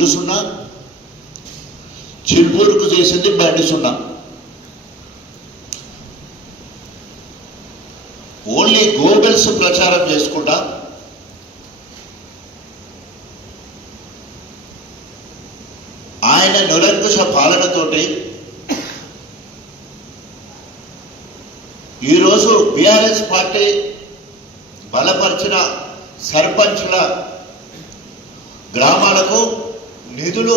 గుండు సున్నా, చిల్పూరుకు చేసింది బండి సున్నా. ఓన్లీ గోబెల్స్ ప్రచారం చేసుకుంటా ఆయన నిరంకుశ పాలనతోటి ఈరోజు బీఆర్ఎస్ పార్టీ బలపరిచిన సర్పంచ్ల గ్రామాలకు నిధులు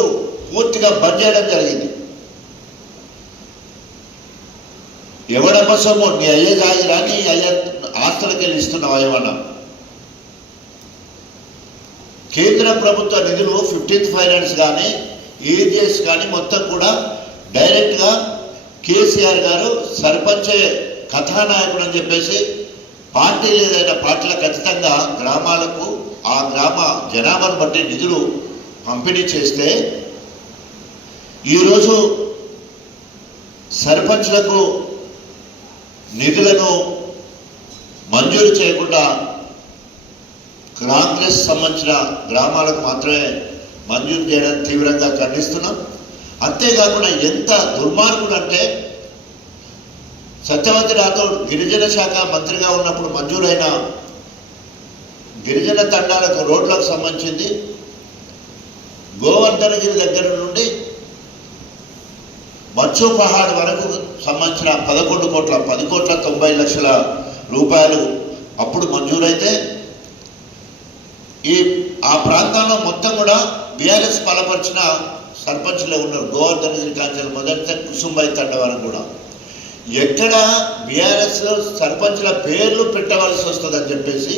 పూర్తిగా బంద్ చేయడం జరిగింది. ఎవడమ్మ సొమ్ము నీ అయ్యే జాగిరా నీ అయ్యే ఆస్తులకి వెళ్ళి ఇస్తున్నావా ఏమన్నా? కేంద్ర ప్రభుత్వ నిధులు 15th ఫైనాన్స్ కానీ ఏజిఎస్ కానీ మొత్తం కూడా డైరెక్ట్గా కేసీఆర్ గారు సర్పంచే కథానాయకుడు అని చెప్పేసి పార్టీలు ఏదైనా పార్టీలకు ఖచ్చితంగా గ్రామాలకు ఆ గ్రామ జనాభాను బట్టి నిధులు పంపిణీ చేస్తే ఈరోజు సర్పంచ్లకు నిధులను మంజూరు చేయకుండా కాంగ్రెస్ సంబంధించిన గ్రామాలకు మాత్రమే మంజూరు చేయడం తీవ్రంగా ఖండిస్తున్నాం. అంతేకాకుండా ఎంత దుర్మార్గుడు అంటే సత్యవతి రాథోడ్ గిరిజన శాఖ మంత్రిగా ఉన్నప్పుడు మంజూరైన గిరిజన తండాలకు రోడ్లకు సంబంధించింది గోవర్ధనగిరి దగ్గర నుండి మచ్చు పహాడ్ వరకు సంబంధించిన 10,90,00,000 రూపాయలు అప్పుడు మంజూరైతే ఆ ప్రాంతంలో మొత్తం కూడా బీఆర్ఎస్ బలపరిచిన సర్పంచ్లే ఉన్నారు. గోవర్ధనగిరి కాంచెల మొదటి కుసుంబై తండ వరకు కూడా ఎక్కడ బీఆర్ఎస్ సర్పంచ్ల పేర్లు పెట్టవలసి వస్తుందని చెప్పేసి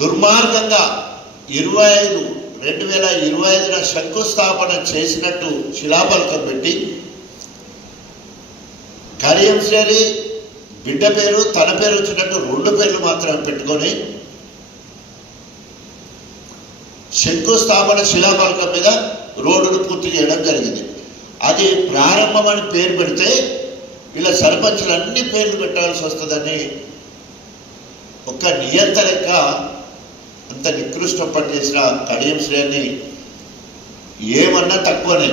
దుర్మార్గంగా 2025న శంకుస్థాపన చేసినట్టు శిలాఫలకం పెట్టి కడియం శ్రేణి బిడ్డ పేరు తన పేరు వచ్చినట్టు 2 పేర్లు మాత్రమే పెట్టుకొని శంకుస్థాపన శిలాఫలకం మీద రోడ్డును పూర్తి చేయడం జరిగింది. అది ప్రారంభమని పేరు పెడితే ఇలా సర్పంచులు అన్ని పేర్లు పెట్టాల్సి వస్తుందని ఒక నియంత లెక్క అంత నికృష్ట పని చేసిన కడియం శ్రేణి ఏమన్నా తక్కువనే.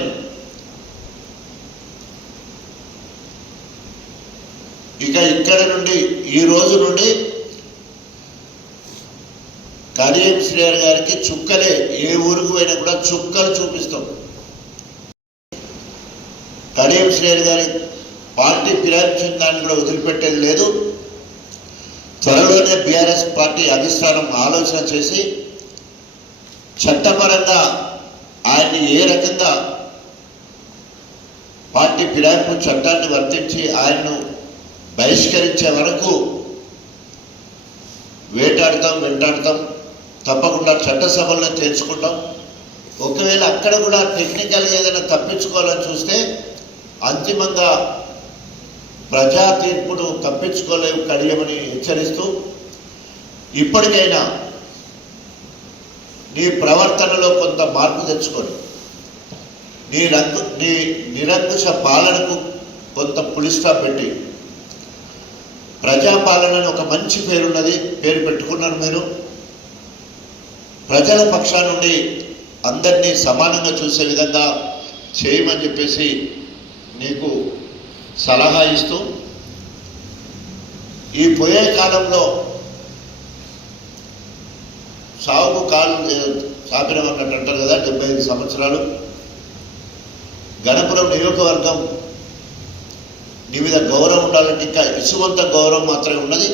ఇక ఇక్కడ నుండి ఈ రోజు నుండి కడియం శ్రేణి గారికి చుక్కలే, ఏ ఊరికి పోయినా కూడా చుక్కలు చూపిస్తాం. కడియం శ్రేణి గారి పార్టీ ఫిరాయించిన దాన్ని కూడా వదిలిపెట్టేది లేదు. త్వరలోనే బీఆర్ఎస్ పార్టీ అధిష్టానం ఆలోచన చేసి చట్టపరంగా ఆయన్ని ఏ రకంగా పార్టీ ఫిరాయింపు చట్టాన్ని వర్తించి ఆయన్ను బహిష్కరించే వరకు వెంటాడతాం. తప్పకుండా చట్టసభలను తెచ్చుకుంటాం. ఒకవేళ అక్కడ కూడా టెక్నికల్గా ఏదైనా తప్పించుకోవాలని చూస్తే అంతిమంగా ప్రజా తీర్పును తప్పించుకోలేవు కడియమని హెచ్చరిస్తూ ఇప్పటికైనా నీ ప్రవర్తనలో కొంత మార్పు తెచ్చుకొని నీ నిరంకుశ పాలనకు కొంత పులిస్టాప్ పెట్టి ప్రజాపాలనని ఒక మంచి పేరున్నది, పేరు పెట్టుకున్నారు మీరు. ప్రజల పక్షా నుండి అందరినీ సమానంగా చూసే విధంగా చేయమని చెప్పేసి నీకు సలహా ఇస్తూ ఈ పోయే కాలంలో సాగుకు కాలు చాపినమన్నట్టు అంటారు కదా. 75 సంవత్సరాలు గణపురం నియోజకవర్గం నీ మీద గౌరవం ఉండాలంటే ఇంకా ఇసుమంత గౌరవం మాత్రమే ఉన్నది.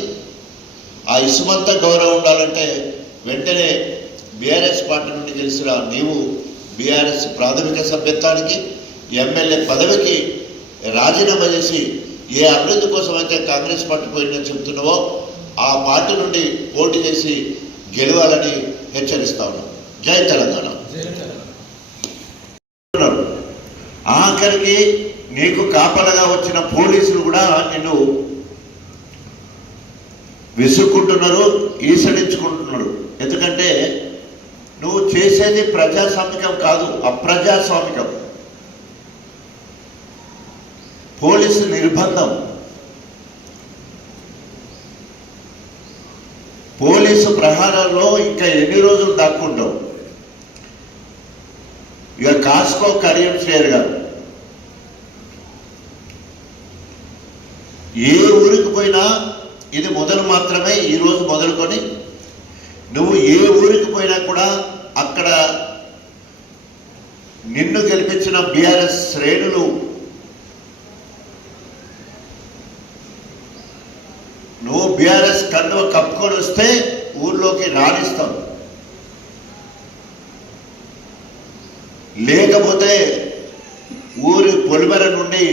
ఆ ఇసుమంత గౌరవం ఉండాలంటే వెంటనే బీఆర్ఎస్ పార్టీ నుండి గెలిచిన నీవు బీఆర్ఎస్ ప్రాథమిక సభ్యత్వానికి ఎమ్మెల్యే పదవికి రాజీనామా చేసి ఏ అభివృద్ధి కోసం అయితే కాంగ్రెస్ పార్టీ పోయిందని చెబుతున్నావో ఆ పార్టీ నుండి పోటీ చేసి గెలవాలని హెచ్చరిస్తా ఉన్నాం. జై తెలంగాణ. ఆఖరికి నీకు కాపలగా వచ్చిన పోలీసులు కూడా నిన్ను విసుక్కుంటున్నారు, ఈసడించుకుంటున్నారు. ఎందుకంటే నువ్వు చేసేది ప్రజాస్వామికం కాదు, అప్రజాస్వామికం. పోలీసు నిర్బంధం, పోలీసు ప్రహారాల్లో ఇంకా ఎన్ని రోజులు దాక్కుంటావు? ఇక కాస్కో కడియం శ్రేయర్ గారు ఏ ఊరికి పోయినా ఇది మొదలు మాత్రమే, ఈరోజు మొదలుకొని నువ్వు ఏ ఊరికి పోయినా కూడా అక్కడ నిన్ను గెలిపించిన బీఆర్ఎస్ శ్రేణులు నువ్వు బీఆర్ఎస్ కండువ కప్పుకొని వస్తే ఊర్లోకి రాణిస్తావు, లేకపోతే ఊరి పొలిమెర నుండి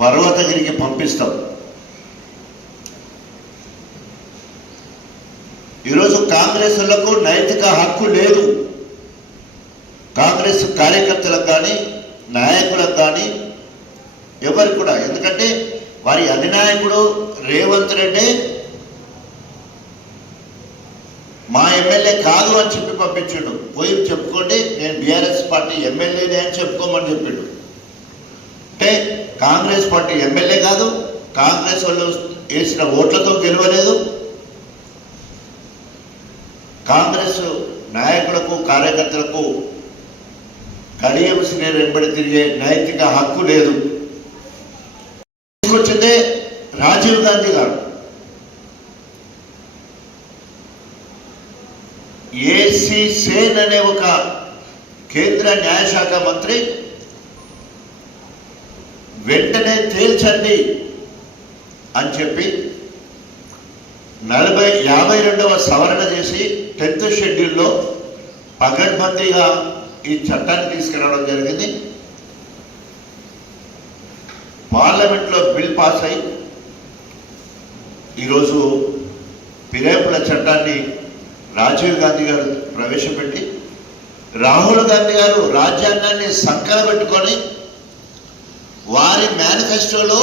పర్వతగిరికి పంపిస్తాం. ఈరోజు కాంగ్రెస్లకు నైతిక హక్కు లేదు. కాంగ్రెస్ కార్యకర్తలకు కానీ నాయకులకు కానీ ఎవరికి కూడా, ఎందుకంటే వారి అధినాయకుడు రేవంత్ రెడ్డి మా ఎమ్మెల్యే కాదు అని చెప్పి పంపించాడు. పోయి చెప్పుకోండి నేను బీఆర్ఎస్ పార్టీ ఎమ్మెల్యేనే అని చెప్పుకోమని చెప్పిండు. అంటే కాంగ్రెస్ పార్టీ ఎమ్మెల్యే కాదు, కాంగ్రెస్ వాళ్ళు వేసిన ఓట్లతో గెలవలేదు. కాంగ్రెస్ నాయకులకు కార్యకర్తలకు కడియం శ్రేయర్ వెంబడి తిరిగే నైతిక హక్కు లేదు. తీసుకొచ్చిందే రాజీవ్ గాంధీ గారు. ఏసీ సేన్ అనే ఒక కేంద్ర న్యాయశాఖ మంత్రి వెంటనే తేల్చండి అని చెప్పి 52వ సవరణ చేసి 10th షెడ్యూల్లో పకడ్బందీగా ఈ చట్టాన్ని తీసుకురావడం జరిగింది. పార్లమెంట్లో బిల్ పాస్ అయి ఈరోజు ఫిరాయింపుల చట్టాన్ని రాజీవ్ గాంధీ గారు ప్రవేశపెట్టి, రాహుల్ గాంధీ గారు రాజ్యాంగాన్ని సంకల పెట్టుకొని వారి మేనిఫెస్టోలో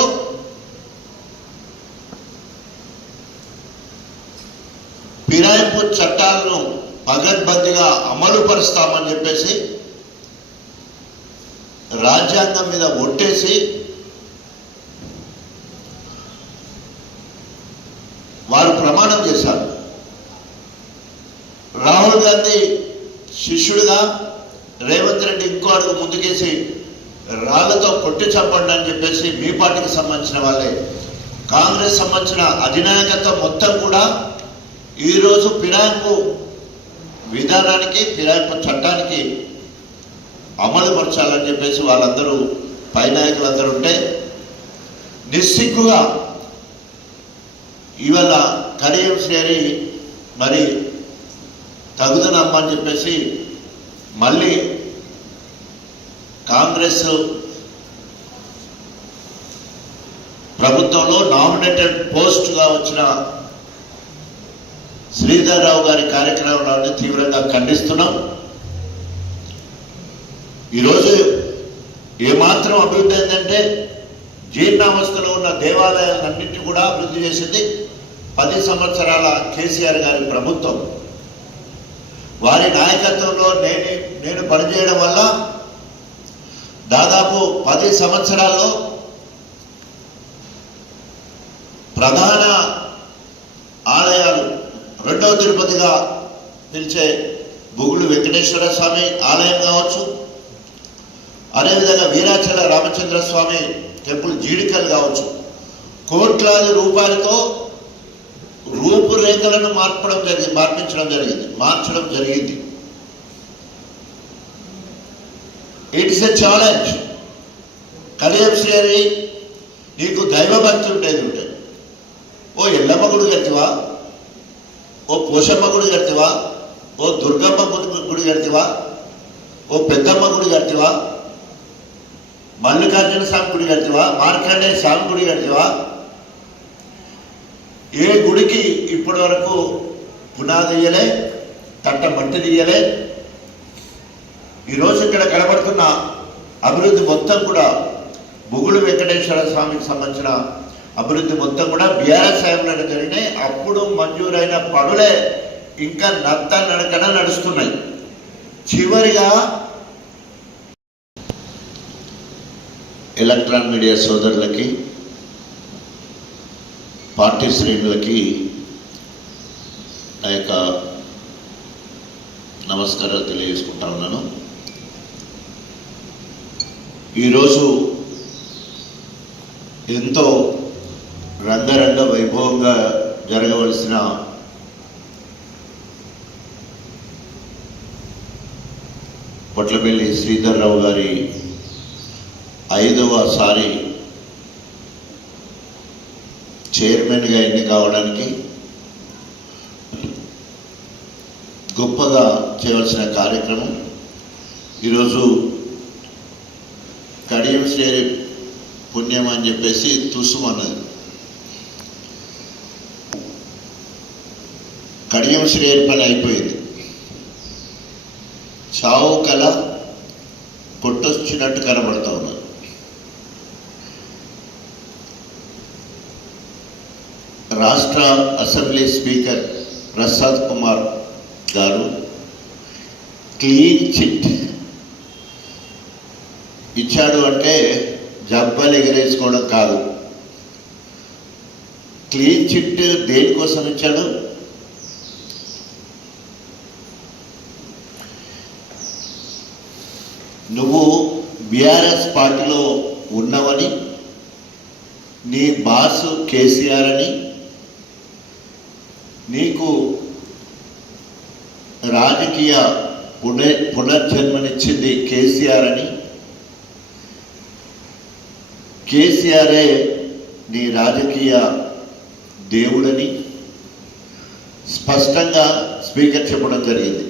ఫిరాయింపు చట్టాలను పగడ్బందీగా అమలు పరుస్తామని చెప్పేసి రాజ్యాంగం మీద ఒట్టేసి వారు ప్రమాణం చేశారు. రాహుల్ గాంధీ శిష్యుడిగా రేవంత్ రెడ్డి ఇంకో అడుగు ముందుకేసి రాళ్లతో కొట్టి చంపండి అని చెప్పేసి మీ పార్టీకి సంబంధించిన వాళ్ళే, కాంగ్రెస్ సంబంధించిన అధినాయకత్వం మొత్తం కూడా ఈరోజు ఫిరాయింపు విధానానికి ఫిరాయింపు చట్టానికి అమలు పరచాలని చెప్పేసి వాళ్ళందరూ పై నాయకులందరూ ఉంటే నిస్సిగ్గుగా ఇవాళ కడియం శ్రేయర్ మరి తగుదనమ్మని చెప్పేసి మళ్ళీ కాంగ్రెస్ ప్రభుత్వంలో నామినేటెడ్ పోస్ట్గా వచ్చిన శ్రీధర్ రావు గారి కార్యక్రమాన్ని తీవ్రంగా ఖండిస్తున్నాం. ఈరోజు ఏమాత్రం అభివృద్ధి ఏంటంటే జీర్ణావస్థలో ఉన్న దేవాలయాలన్నింటినీ కూడా అభివృద్ధి చేసింది 10 సంవత్సరాల కేసీఆర్ గారి ప్రభుత్వం. వారి నాయకత్వంలో నేను పనిచేయడం వల్ల దాదాపు 10 సంవత్సరాల్లో ప్రధాన ఆలయాలు, రెండవ తిరుపతిగా పిలిచే బుగులు వెంకటేశ్వర స్వామి ఆలయం కావచ్చు, అదేవిధంగా వీరాచల రామచంద్ర స్వామి టెంపుల్ జీడికల్ కావచ్చు, కోట్లాది రూపాయలతో రూపురేఖలను మార్చడం జరిగింది. It's a challenge. కడియం శ్రేయర్ నీకు దైవభక్తి ఉండేది ఉంటే ఓ ఎల్లమ్మ గుడి కట్టివా, ఓ పోషమ్మ గుడి కట్టివా, ఓ దుర్గమ్మ గుడి కట్టివా, ఓ పెద్దమ్మ గుడి కట్టివా, మల్లికార్జున స్వామి గుడి కట్టివా, మార్కండేయ స్వామి గుడి కట్టివా, ఏ గుడికి ఇప్పటి వరకు పునాది తీయలే, తట్ట మట్టి తీయలే. ఈరోజు ఇక్కడ కనబడుతున్న అభివృద్ధి మొత్తం కూడా బుగులు వెంకటేశ్వర స్వామికి సంబంధించిన అభివృద్ధి మొత్తం కూడా బీఆర్ఎస్ హయాంలో జరిగినాయి. అప్పుడు మంజూరైన పనులే ఇంకా నడకన నడుస్తున్నాయి. చివరిగా ఎలక్ట్రానిక్ మీడియా సోదరులకి, పార్టీ శ్రేణులకి నా యొక్క నమస్కారాలు తెలియజేసుకుంటా ఉన్నాను. ఈరోజు ఎంతో రంగరంగ వైభవంగా జరగవలసిన పొట్లపల్లి శ్రీధర్రావు గారి 5వ సారి చైర్మన్గా ఎన్నిక కావడానికి గొప్పగా చేయవలసిన కార్యక్రమం ఈరోజు కడియం శ్రీ పుణ్యం అని చెప్పేసి తుస్సుమన్నది. కడియం శ్రీ పని అయిపోయింది. చావు కళ కొట్టొచ్చినట్టు కనబడతా ఉన్నది. రాష్ట్ర అసెంబ్లీ స్పీకర్ ప్రసాద్ కుమార్ గారు క్లీన్ చిట్ ఇచ్చాడు అంటే జబ్బలు ఎగరేసుకోవడం కాదు. క్లీన్ చిట్ దేనికోసం ఇచ్చాడు? నువ్వు బీఆర్ఎస్ పార్టీలో ఉన్నవని, నీ బాసు కేసీఆర్ అని, నీకు రాజకీయ పునర్జన్మనిచ్చింది కేసీఆర్ అని, కేసీఆరే నీ రాజకీయ దేవుడని స్పష్టంగా స్పీకర్ చెప్పడం జరిగింది.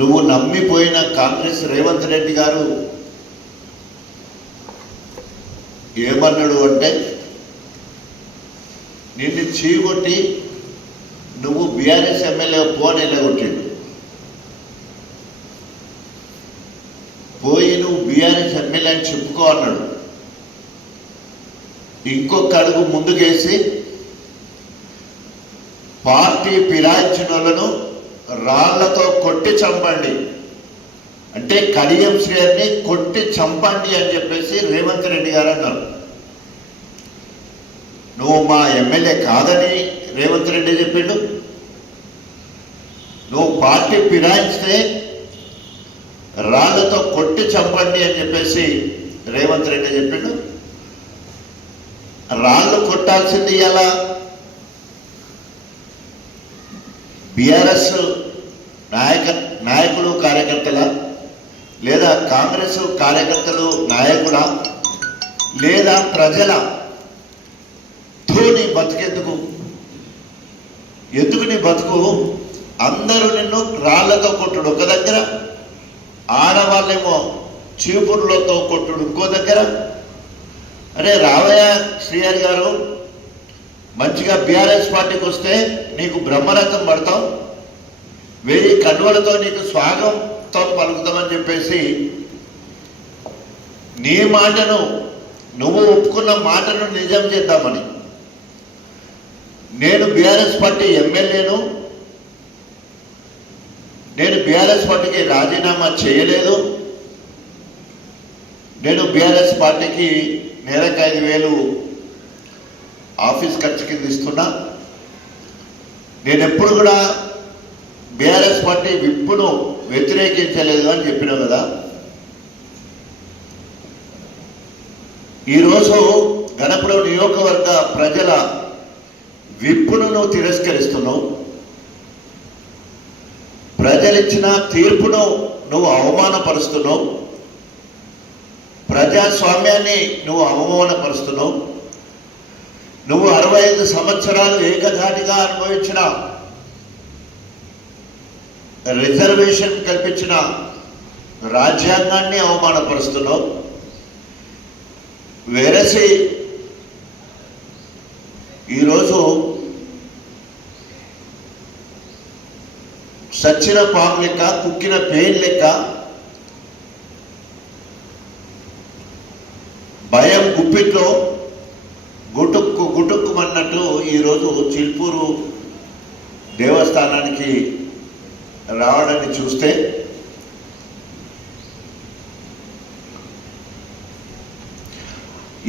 నువ్వు నమ్మిపోయిన కాంగ్రెస్ రేవంత్ రెడ్డి గారు ఏమన్నాడు అంటే, నిన్ను చీకొట్టి నువ్వు బీఆర్ఎస్ ఎమ్మెల్యే పోని వెళ్ళగొట్టాడు. పోయి నువ్వు బీఆర్ఎస్ ఎమ్మెల్యే అని చెప్పుకో అన్నాడు. ఇంకొక అడుగు ముందుకేసి పార్టీ ఫిరాయించిన వాళ్ళను రాళ్లతో కొట్టి చంపండి అంటే, కడియం శ్రీని కొట్టి చంపండి అని చెప్పేసి రేవంత్ రెడ్డి గారు అన్నారు. నువ్వు మా ఎమ్మెల్యే కాదని రేవంత్ రెడ్డి చెప్పిండు. నువ్వు పార్టీ ఫిరాయిస్తే రాళ్లతో కొట్టి చంపండి అని చెప్పేసి రేవంత్ రెడ్డి చెప్పిండు. రాళ్ళు కొట్టాల్సింది ఎలా? బీఆర్ఎస్ నాయకులు కార్యకర్తల, లేదా కాంగ్రెస్ కార్యకర్తలు నాయకుడా, లేదా ప్రజల నీ బతుకెందుకు? ఎందుకు నీ బతుకు? అందరూ నిన్ను రాళ్లతో కొట్టుడు ఒక దగ్గర, ఆడవాళ్ళేమో చీపుర్లతో కొట్టుడు ఇంకో దగ్గర. అరే రావయ్య శ్రీహరి గారు, మంచిగా బీఆర్ఎస్ పార్టీకి వస్తే నీకు బ్రహ్మరథం పడతాం, 1000 కన్నులతో నీకు స్వాగతం పలుకుతామని చెప్పేసి నీ మాటను, నువ్వు ఒప్పుకున్న మాటను నిజం చేద్దామని. నేను బీఆర్ఎస్ పార్టీ ఎమ్మెల్యేను, నేను బీఆర్ఎస్ పార్టీకి రాజీనామా చేయలేదు. నేను బీఆర్ఎస్ పార్టీకి నెలకు 5,000 ఆఫీస్ ఖర్చు కింద ఇస్తున్నా. నేను ఎప్పుడు కూడా బీఆర్ఎస్ పార్టీ విప్పును వ్యతిరేకించలేదు అని చెప్పినావు కదా. ఈరోజు గణపురం నియోజకవర్గ ప్రజల విప్పును నువ్వు తిరస్కరిస్తున్నావు. ప్రజలిచ్చిన తీర్పును నువ్వు అవమానపరుస్తున్నావు. ప్రజాస్వామ్యాన్ని నువ్వు అవమానపరుస్తున్నావు. నువ్వు 65 సంవత్సరాలు ఏకధాటిగా అనుభవించిన, రిజర్వేషన్ కల్పించిన రాజ్యాంగాన్ని అవమానపరుస్తున్నావు. వెరసి ఈరోజు సచ్చిన పాము లెక్క, కుక్కిన పెయిన్ లెక్క, భయం గుప్పిట్లో గుటుక్కుమన్నట్టు ఈరోజు చిల్పూరు దేవస్థానానికి రావడాన్ని చూస్తే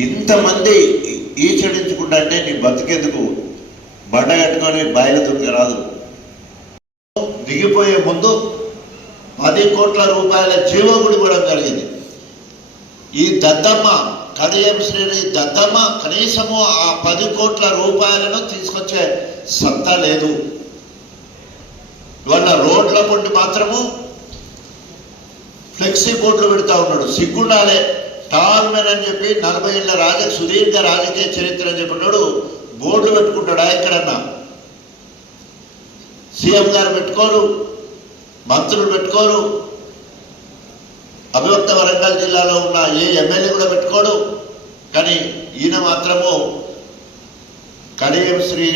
ఇంతమంది ఈచడించుకుంటే నీ బతికెందుకు? బండ కట్టుకొని బయలు దుర్గరాదు. దిగిపోయే ముందు 10 కోట్ల రూపాయల జీవగుడి కూడా జరిగింది. ఈ దద్దమ్మ కడియం శ్రీ దద్దమ్మ కనీసము ఆ 10 కోట్ల రూపాయలను తీసుకొచ్చే సత్తా లేదు. ఇవాళ రోడ్ల పొండి మాత్రము ఫ్లెక్సీ బోర్డులు పెడతా ఉన్నాడు. సిగ్గుండాలే. టార్మెన్ అని చెప్పి 40 ఏళ్ళ సుదీర్ఘ రాజకీయ చరిత్ర అని చెప్పినాడు. బోర్డులు పెట్టుకుంటాడా ఎక్కడన్నా? సీఎం గారు పెట్టుకోరు, మంత్రులు పెట్టుకోరు, అభివక్త వరంగల్ జిల్లాలో ఉన్న ఏ ఎమ్మెల్యే కూడా పెట్టుకోడు. కానీ ఈయన మాత్రము కడియం శ్రీ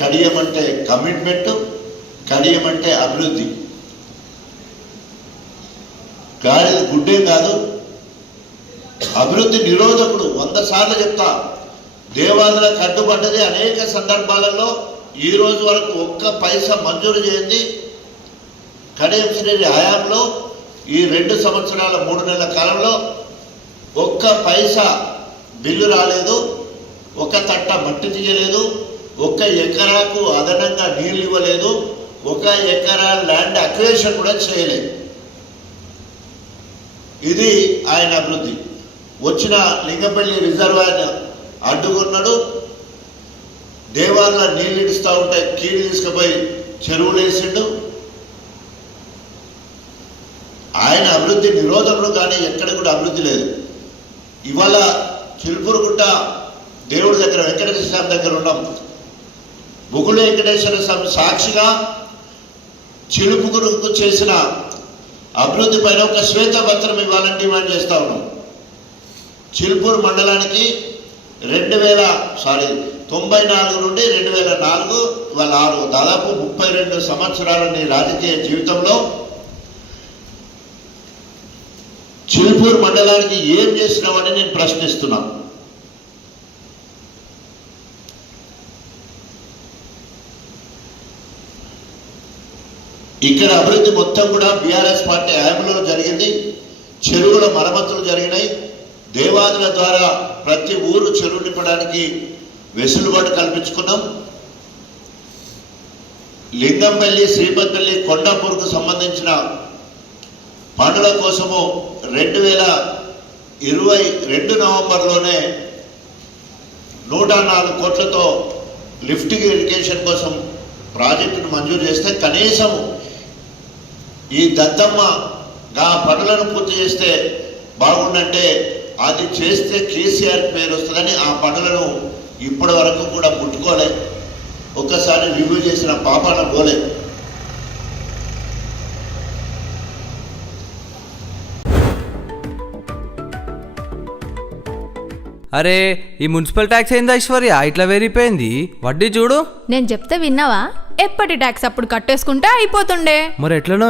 కడియం అంటే కమిట్మెంట్, కడియం అంటే అభివృద్ధి. గాడిద గుడ్డేం కాదు, అభివృద్ధి నిరోధకుడు. 100 సార్లు చెప్తా. దేవాదులకు అడ్డుపడ్డది అనేక సందర్భాలలో. ఈ రోజు వరకు ఒక్క పైసా మంజూరు చేయండి. కడియం శ్రీ హయాంలో ఈ 2 సంవత్సరాల 3 నెలల కాలంలో ఒక్క పైసా బిల్లు రాలేదు, ఒక తట్ట మట్టి తీయలేదు, 1 ఎకరాకు అదనంగా నీళ్ళు ఇవ్వలేదు, 1 ఎకరా ల్యాండ్ అక్వేషన్ కూడా చేయలేదు. ఇది ఆయన అభివృద్ధి. వచ్చిన లింగపల్లి రిజర్వాయర్ అడ్డుకున్నాడు. దేవాలయ నీళ్ళు ఇడుస్తూ ఉంటే కీడు తీసుకుపోయి చెరువులు వేసిండు. ఆయన అభివృద్ధి నిరోధకుడు, కానీ ఎక్కడ కూడా అభివృద్ధి లేదు. ఇవాళ చిలుపూరుగుట్ట దేవుడి దగ్గర వెంకటేశ్వర స్వామి దగ్గర ఉన్నాం. బుగులు వెంకటేశ్వర స్వామి సాక్షిగా చిలుపుగురుకు చేసిన అభివృద్ధి పైన ఒక శ్వేతపత్రం ఇవ్వాలని డిమాండ్ చేస్తూ ఉన్నాం. చిలుపూరు మండలానికి 94 నుండి 2004 ఇవాళ 6 దాదాపు 32 సంవత్సరాల నీ రాజకీయ జీవితంలో చిలుపూరు మండలానికి ఏం చేసినావని నేను ప్రశ్నిస్తున్నాను. ఇక్కడ అభివృద్ధి మొత్తం కూడా బీఆర్ఎస్ పార్టీ హయాంలో జరిగింది. చెరువుల మరమ్మతులు జరిగినాయి. దేవాదుల ద్వారా ప్రతి ఊరు చెరువు నింపడానికి వెసులుబాటు కల్పించుకున్నాం. లింగంపల్లి, శ్రీపతిపల్లి, కొండాపూర్కు సంబంధించిన పనుల కోసము 2022 నవంబర్లోనే 104 కోట్లతో లిఫ్ట్ ఇరిగేషన్ కోసం ప్రాజెక్టును మంజూరు చేస్తే కనీసం ఈ దద్దమ్మ ఆ పనులను పూర్తి చేస్తే బాగుండంటే అది చేస్తే కేసీఆర్ పేరు వస్తుందని ఆ పనులను ఇప్పటి వరకు కూడా ముట్టుకోలే. ఒక్కసారి రివ్యూ చేసిన పాపాన పోలే. అరే ఈ మున్సిపల్ ట్యాక్స్ ఏంది ఐశ్వర్య ఇట్లా వేరిపోయింది? వడ్డీ చూడు. నేను చెప్తే విన్నావా? ఎప్పటి ట్యాక్స్ అప్పుడు కట్టేసుకుంటే అయిపోతుండే. మరి ఎట్లనో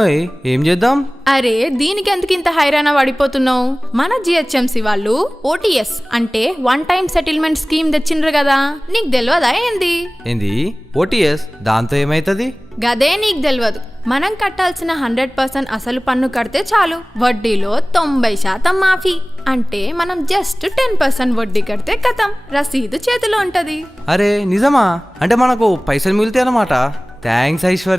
ఏం చేద్దాం? అరే దీనికి ఎందుకు ఇంత హైరాణ పడిపోతున్నావు? మన జిహెచ్ఎంసీ వాళ్ళు OTS అంటే 1 టైం సెటిల్మెంట్ స్కీమ్ తెచ్చిండ్రు కదా. నీకు తెలియదా ఏంది? OTS దాంతో ఏమైతుంది? గదే నీకు తెలియదు. మనం కట్టాల్సిన 100% అసలు పన్ను కడితే చాలు, వడ్డీలో 90% మాఫీ. అంటే మనం జస్ట్ 10% వడ్డీ కడితే కథం, రసీదు చేతిలో ఉంటది. అరే నిజమా? అంటే మనకు పైసలు మిగులుతాయి అన్నమాట. థ్యాంక్స్ ఐశ్వర్య.